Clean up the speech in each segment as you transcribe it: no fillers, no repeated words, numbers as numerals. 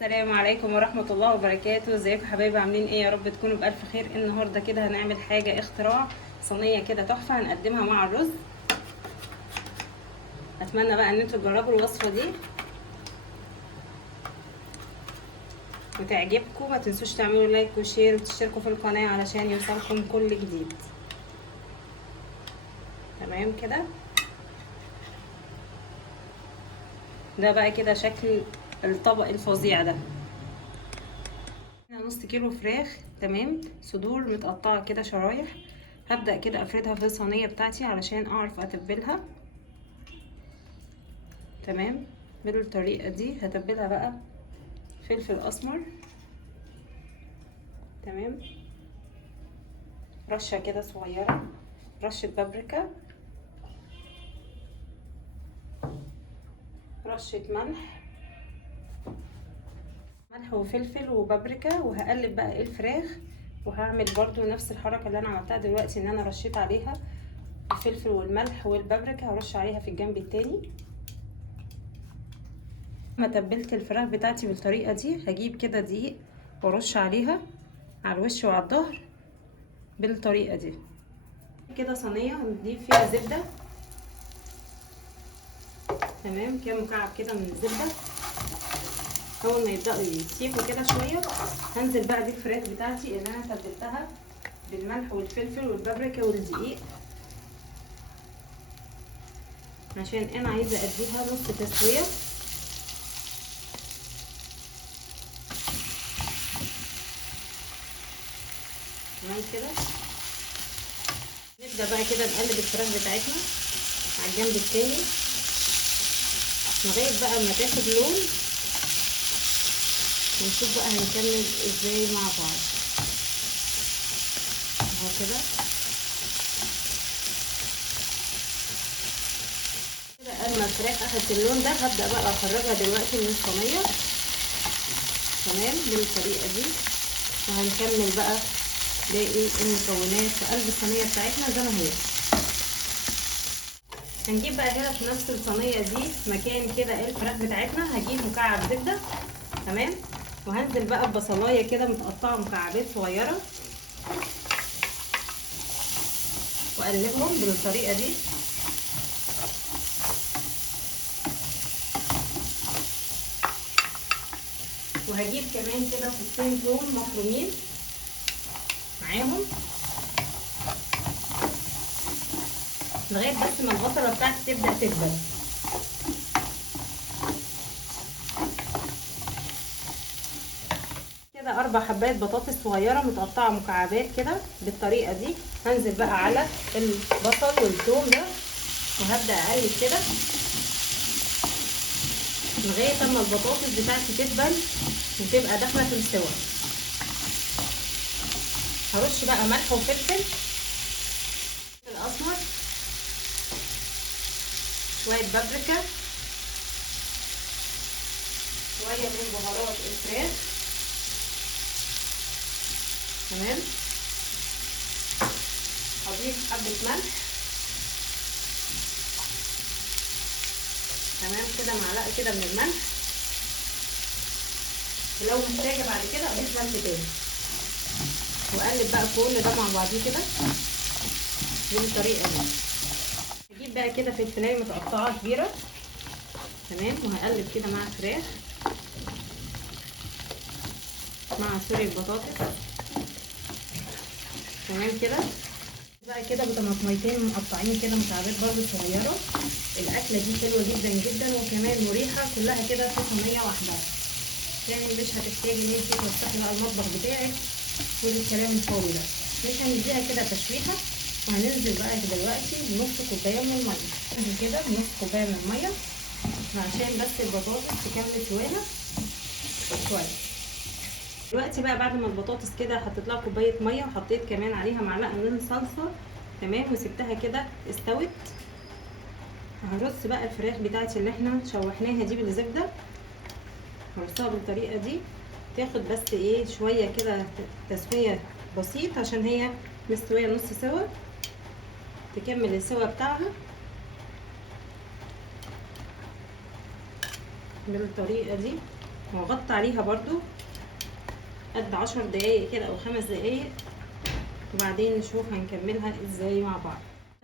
السلام عليكم ورحمة الله وبركاته. ازيكم حبايبي؟ عاملين ايه؟ يا رب تكونوا بألف خير. النهاردة كده هنعمل حاجة اختراع، صينية كده تحفة هنقدمها مع الرز. اتمنى بقى ان انتوا تجربوا الوصفة دي وتعجبكم. ما تنسوش تعملوا لايك وشير وتشتركوا في القناة علشان يوصلكم كل جديد. تمام كده. ده بقى كده شكل الطبق الفظيع ده. نص كيلو فراخ، تمام، صدور متقطعة كده شرايح. هبدأ كده افردها في الصينية بتاعتي علشان اعرف اتبلها. تمام، بالطريقة دي هتبلها بقى فلفل اسمر، تمام، رشة كده صغيرة، رشة بابريكا، رشة ملح وفلفل وبابريكا. وهقلب بقى الفراخ، وهعمل برضو نفس الحركة اللي انا عملتها دلوقتي، ان انا رشيت عليها الفلفل والملح والبابريكا، هرش عليها في الجنب التاني. لما تبلت الفراخ بتاعتي بالطريقة دي هجيب كده دقيق وارش عليها على الوش وعلى الظهر بالطريقة دي كده. صينية هنضيف فيها زبدة، تمام، كام مكعب كده من الزبدة. اول ما يبداوا يسيحوا كده شويه هنزل بقى بالفراخ بتاعتي اللي انا تبلتها بالملح والفلفل والبابريكا والدقيق، عشان انا عايزه اديها نص تسويه. تمام كده. نبدا بقى كده نقلب الفراخ بتاعتنا على الجنب التاني لغايه بقى ما تاخد لون، ونشوف بقى هنكمل ازاي مع بعض. اهو كده لما الفراخ اخدت اللون ده هبدا بقى اخرجها دلوقتي من الصينيه، تمام، بالطريقه دي. وهنكمل بقى باقي المكونات في قلب الصينيه بتاعتنا زي ما هي. هنجيب بقى هنا في نفس الصينيه دي مكان كده الفراخ بتاعتنا، هجيب مكعب زبده، تمام، وهنزل بقى ببصلايه كده متقطعه مكعبات صغيره واقلبهم بالطريقه دي. وهجيب كمان كده فصين ثوم مفرومين معاهم لغايه بس ما البصله بتاعتي تبدا تدبل. كده 4 حبات بطاطس صغيره متقطعه مكعبات كده بالطريقه دي. هنزل بقى على البصل والثوم ده وهبدا اقلب كده لغايه اما البطاطس بتاعتي تدبل وتبقى داخله في السوا. هرش بقى ملح وفلفل الاسمر، شويه بابريكا، شويه من بهارات الفراخ، تمام، هضيف حبه ملح، تمام كده، معلقه كده من الملح، ولو محتاجه بعد كده اضيف ملح تاني. واقلب بقى كل ده مع بعضيه كده بالطريقه دي. هجيب بقى كده فلفلايه متقطعه كبيره، تمام، وهقلب كده مع الفراخ مع سوري البطاطس، تمام كده. بقى كده بطماطميتين مقطعين كده مكعبات برضو صغيره. الاكله دي حلوه جدا جدا وكمان مريحه، كلها كده في صينيه واحده، يعني مش هتحتاجي ان انت توسخي بقى المطبخ بتاعك والكلام الفاضي ده. مش هنديها كده تشويحه. وهننزل بقى دلوقتي بنص كوبايه من الميه، ننزل كده بنص كوبايه من الميه عشان بس البطاطس تكمل سواها كويس. دلوقتي بقى بعد ما البطاطس كده حطيت لها كوبايه ميه وحطيت كمان عليها معلقه من الصلصه، تمام، وسبتها كده استوت. هرص بقى الفراخ بتاعتي اللي احنا شوحناها دي بالزبده، هرصها بالطريقه دي، تاخد بس ايه شويه كده تسويه بسيط عشان هي مستويه نص سوا، تكمل السوا بتاعها بالطريقه دي. وهغطي عليها برضو قد 10 دقايق كده او 5 دقايق، وبعدين نشوف هنكملها ازاي مع بعض.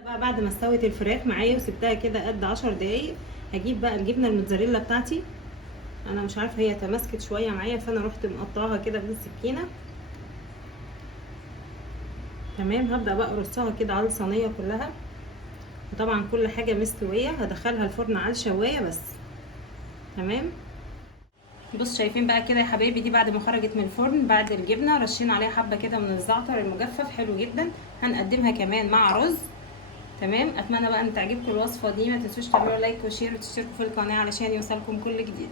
بقى بعد ما استوت الفراخ معايا وسبتها كده قد 10 دقايق، هجيب بقى الجبنه الموتزاريلا بتاعتي. انا مش عارفه هي تماسكت شويه معايا، فانا رحت مقطعاها كده بالسكينه. تمام، هبدا بقى ارصها كده على الصينيه كلها، وطبعا كل حاجه مستويه هدخلها الفرن على الشوايه بس. تمام، بص شايفين بقى كده يا حبايبي، دي بعد ما خرجت من الفرن بعد الجبنه رشينا عليها حبه كده من الزعتر المجفف، حلو جدا. هنقدمها كمان مع رز. تمام، اتمنى بقى ان تعجبكم الوصفه دي، ما تنسوش تعملوا لايك وشير وتشتركوا في القناه علشان يوصلكم كل جديد.